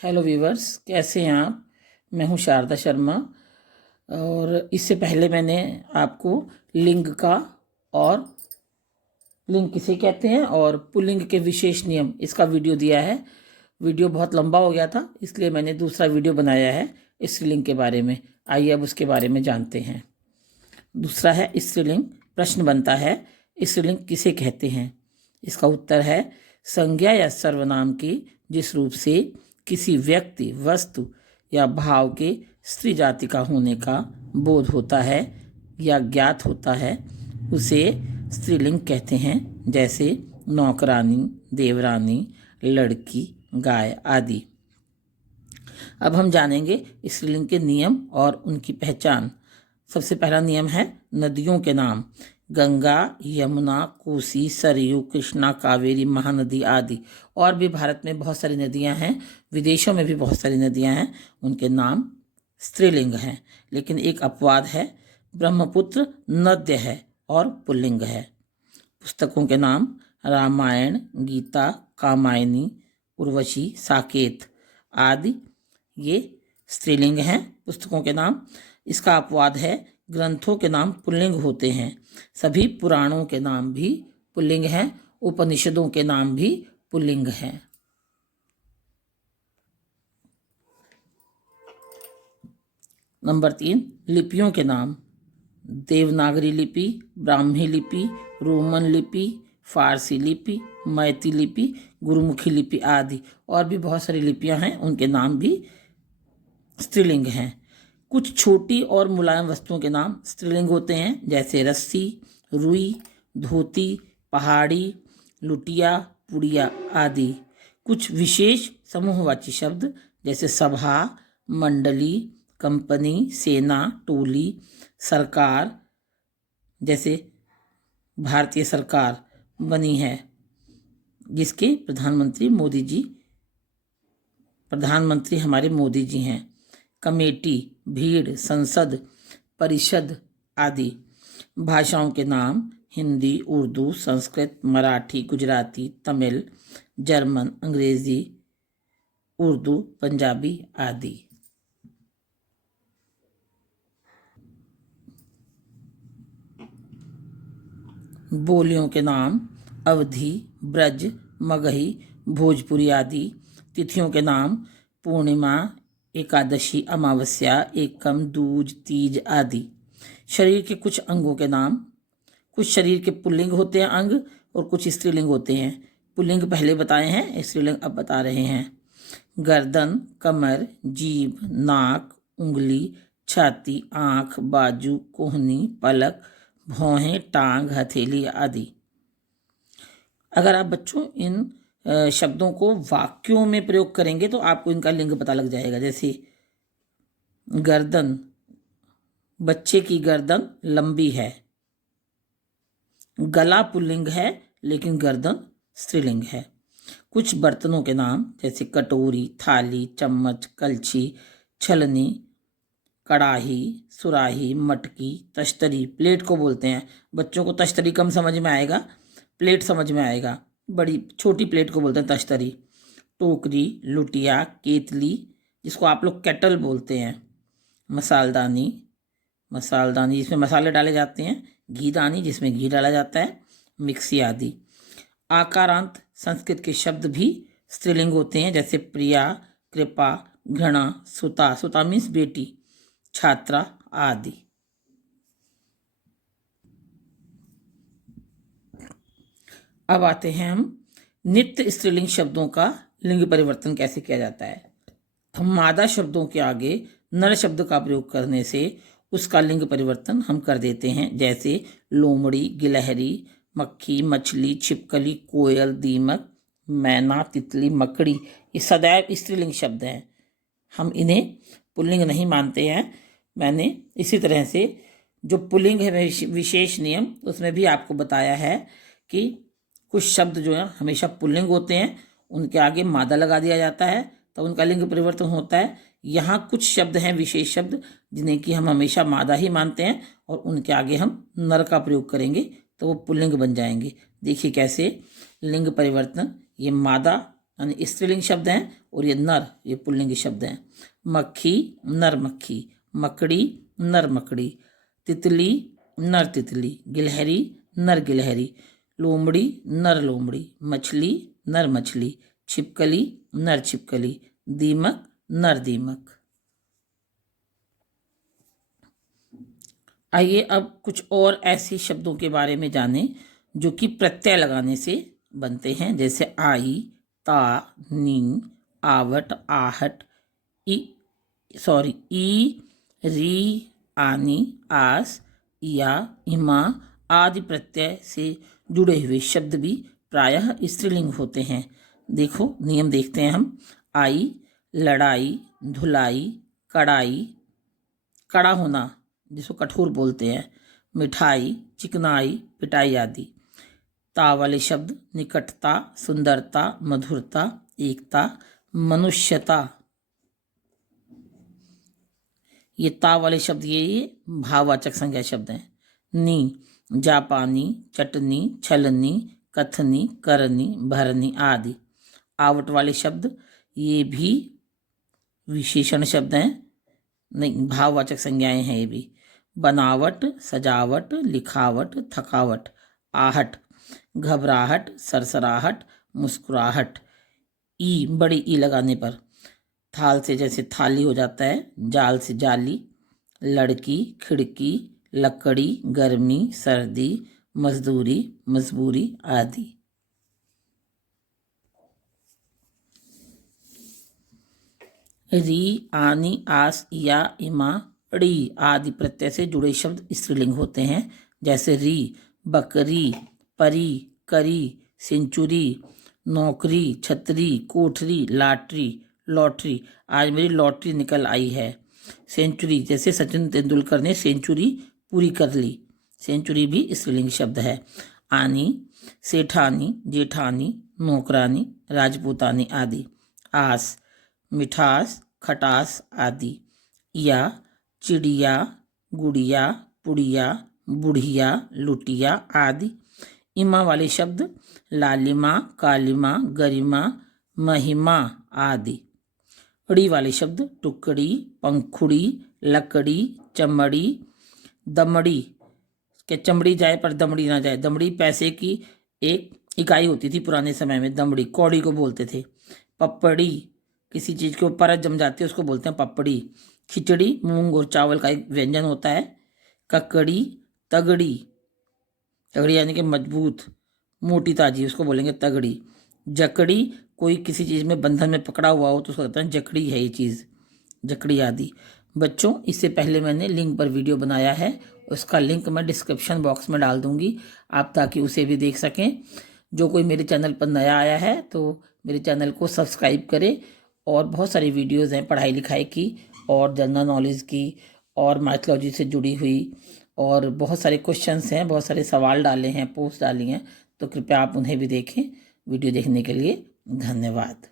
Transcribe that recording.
Hello viewers, कैसे हैं आप। मैं हूं शारदा शर्मा। और इससे पहले मैंने आपको लिंग का और लिंग किसे कहते हैं और पुल्लिंग के विशेष नियम इसका वीडियो दिया है। वीडियो बहुत लंबा हो गया था, इसलिए मैंने दूसरा वीडियो बनाया है स्त्रीलिंग के बारे में। आइए अब उसके बारे में जानते हैं। दूसरा है स्त्रीलिंग। प्रश्न बनता है, स्त्रीलिंग किसे कहते हैं। इसका उत्तर है संज्ञा या सर्वनाम की जिस रूप से किसी व्यक्ति, वस्तु या भाव के स्त्री जाति का होने का बोध होता है या ज्ञात होता है, उसे स्त्रीलिंग कहते हैं। जैसे नौकरानी, देवरानी, लड़की, गाय आदि। अब हम जानेंगे स्त्रीलिंग के नियम और उनकी पहचान। सबसे पहला नियम है नदियों के नाम। गंगा, यमुना, कोसी, सरयू, कृष्णा, कावेरी, महानदी आदि। और भी भारत में बहुत सारी नदियां हैं, विदेशों में भी बहुत सारी नदियां हैं, उनके नाम स्त्रीलिंग हैं। लेकिन एक अपवाद है, ब्रह्मपुत्र नद्य है और पुल्लिंग है। पुस्तकों के नाम रामायण, गीता, कामायनी, उर्वशी, साकेत आदि, ये स्त्रीलिंग हैं पुस्तकों के नाम। इसका अपवाद है, ग्रंथों के नाम पुल्लिंग होते हैं। सभी पुराणों के नाम भी पुल्लिंग हैं, उपनिषदों के नाम भी पुल्लिंग हैं। नंबर 3, लिपियों के नाम। देवनागरी लिपि, ब्राह्मी लिपि, रोमन लिपि, फारसी लिपि, मैती लिपि, गुरुमुखी लिपि आदि। और भी बहुत सारी लिपियां हैं, उनके नाम भी स्त्रीलिंग हैं। कुछ छोटी और मुलायम वस्तुओं के नाम स्त्रीलिंग होते हैं, जैसे रस्सी, रुई, धोती, पहाड़ी, लुटिया, पुड़िया आदि। कुछ विशेष समूहवाची शब्द जैसे सभा, मंडली, कंपनी, सेना, टोली, सरकार, जैसे भारतीय सरकार बनी है जिसके प्रधानमंत्री हमारे मोदी जी हैं। कमेटी, भीड़, संसद, परिषद आदि। भाषाओं के नाम हिंदी, उर्दू, संस्कृत, मराठी, गुजराती, तमिल, जर्मन, अंग्रेजी, उर्दू, पंजाबी आदि। बोलियों के नाम अवधी, ब्रज, मगही, भोजपुरी आदि। तिथियों के नाम पूर्णिमा, एकादशी, अमावस्या, एकम, दूज, तीज आदि। शरीर के कुछ अंगों के नाम। कुछ शरीर के पुल्लिंग होते हैं अंग और कुछ स्त्रीलिंग होते हैं। पुल्लिंग पहले बताए हैं, स्त्रीलिंग अब बता रहे हैं। गर्दन, कमर, जीभ, नाक, उंगली, छाती, आँख, बाजू, कोहनी, पलक, भौहें, टांग, हथेली आदि। अगर आप बच्चों इन शब्दों को वाक्यों में प्रयोग करेंगे तो आपको इनका लिंग पता लग जाएगा। जैसे गर्दन, बच्चे की गर्दन लंबी है। गला पुल्लिंग है लेकिन गर्दन स्त्रीलिंग है। कुछ बर्तनों के नाम जैसे कटोरी, थाली, चम्मच, कलछी, छलनी, कड़ाही, सुराही, मटकी, तश्तरी। प्लेट को बोलते हैं, बच्चों को तश्तरी कम समझ में आएगा, प्लेट समझ में आएगा। बड़ी छोटी प्लेट को बोलते हैं तश्तरी। टोकरी, लुटिया, केतली जिसको आप लोग केटल बोलते हैं। मसालदानी जिसमें मसाले डाले जाते हैं। घीदानी जिसमें घी डाला जाता है। मिक्सी आदि। आकारांत संस्कृत के शब्द भी स्त्रीलिंग होते हैं, जैसे प्रिया, कृपा, घृणा, सुता मीन्स बेटी, छात्रा आदि। अब आते हैं हम नित्य स्त्रीलिंग शब्दों का लिंग परिवर्तन कैसे किया जाता है। हम मादा शब्दों के आगे नर शब्द का प्रयोग करने से उसका लिंग परिवर्तन हम कर देते हैं। जैसे लोमड़ी, गिलहरी, मक्खी, मछली, छिपकली, कोयल, दीमक, मैना, तितली, मकड़ी, ये सदैव स्त्रीलिंग शब्द हैं। हम इन्हें पुल्लिंग नहीं मानते हैं। मैंने इसी तरह से जो पुल्लिंग है विशेष नियम, उसमें भी आपको बताया है कि कुछ शब्द जो है हमेशा पुल्लिंग होते हैं, उनके आगे मादा लगा दिया जाता है तो उनका लिंग परिवर्तन होता है। यहाँ कुछ शब्द हैं, विशेष शब्द, जिन्हें कि हम हमेशा मादा ही मानते हैं और उनके आगे हम नर का प्रयोग करेंगे तो वो पुल्लिंग बन जाएंगे। देखिए कैसे लिंग परिवर्तन, ये मादा यानी स्त्रीलिंग शब्द हैं, और ये नर, ये पुल्लिंग शब्द हैं। मक्खी नर मक्खी, मकड़ी नर मकड़ी, तितली नर तितली, गिलहरी नर गिलहरी, लोमड़ी नर लोमड़ी, मछली नर मछली, छिपकली नर छिपकली, दीमक नर दीमक। आइए अब कुछ और ऐसे शब्दों के बारे में जानें जो कि प्रत्यय लगाने से बनते हैं, जैसे आई, ता, नी, आवट, आहट, ई, री, आनी, आस, या, इमा आदि प्रत्यय से जुड़े हुए शब्द भी प्रायः स्त्रीलिंग होते हैं। देखो नियम देखते हैं हम। आई, लड़ाई, धुलाई, कड़ाई, कड़ा होना जिसको कठोर बोलते हैं, मिठाई, चिकनाई, पिटाई आदि। ता वाले शब्द निकटता, सुंदरता, मधुरता, एकता, मनुष्यता। ये ता वाले शब्द ये भाववाचक संज्ञा शब्द हैं। नी, जापानी, चटनी, छलनी, कथनी, करनी, भरनी आदि। आवट वाले शब्द ये भी विशेषण शब्द हैं, नहीं भाववाचक संज्ञाएं हैं ये भी। बनावट, सजावट, लिखावट, थकावट। आहट, घबराहट, सरसराहट, मुस्कुराहट। ई, बड़ी ई लगाने पर थाल से जैसे थाली हो जाता है, जाल से जाली, लड़की, खिड़की, लकड़ी, गर्मी, सर्दी, मजदूरी, मजबूरी आदि। री, आनी, आस, या, इमा, ड़ी आदि प्रत्यय से जुड़े शब्द स्त्रीलिंग होते हैं, जैसे री, बकरी, परी, करी, सेंचुरी, नौकरी, छतरी, कोठरी, लाटरी, लॉटरी। आज मेरी लॉटरी निकल आई है। सेंचुरी, जैसे सचिन तेंदुलकर ने सेंचुरी पूरी कर ली, सेंचुरी भी स्त्रीलिंग शब्द है। आनी, सेठानी, जेठानी, नौकरानी, राजपूतानी आदि। आस, मिठास, खटास आदि। या, चिड़िया, गुड़िया, पुड़िया, बुढ़िया, लुटिया आदि। इमा वाले शब्द लालिमा, कालिमा, गरिमा, महिमा आदि। ड़ी वाले शब्द टुकड़ी, पंखुड़ी, लकड़ी, चमड़ी, दमड़ी। के चमड़ी जाए पर दमड़ी ना जाए। दमड़ी पैसे की एक इकाई होती थी पुराने समय में, दमड़ी, कौड़ी को बोलते थे। पपड़ी, किसी चीज़ के ऊपर परत जम जाती है उसको बोलते हैं पपड़ी। खिचड़ी मूंग और चावल का एक व्यंजन होता है। ककड़ी, तगड़ी, तगड़ी यानी कि मजबूत, मोटी ताजी, उसको बोलेंगे तगड़ी। जकड़ी, कोई किसी चीज़ में बंधन में पकड़ा हुआ हो तो उसको कहते हैं जकड़ी है ये चीज़, जकड़ी आदि। बच्चों, इससे पहले मैंने लिंक पर वीडियो बनाया है, उसका लिंक मैं डिस्क्रिप्शन बॉक्स में डाल दूंगी, आप ताकि उसे भी देख सकें। जो कोई मेरे चैनल पर नया आया है तो मेरे चैनल को सब्सक्राइब करें, और बहुत सारी वीडियोज़ हैं पढ़ाई लिखाई की और जनरल नॉलेज की और माइथोलॉजी से जुड़ी हुई, और बहुत सारे क्वेश्चंस हैं, बहुत सारे सवाल डाले हैं, पोस्ट डाली हैं, तो कृपया आप उन्हें भी देखें। वीडियो देखने के लिए धन्यवाद।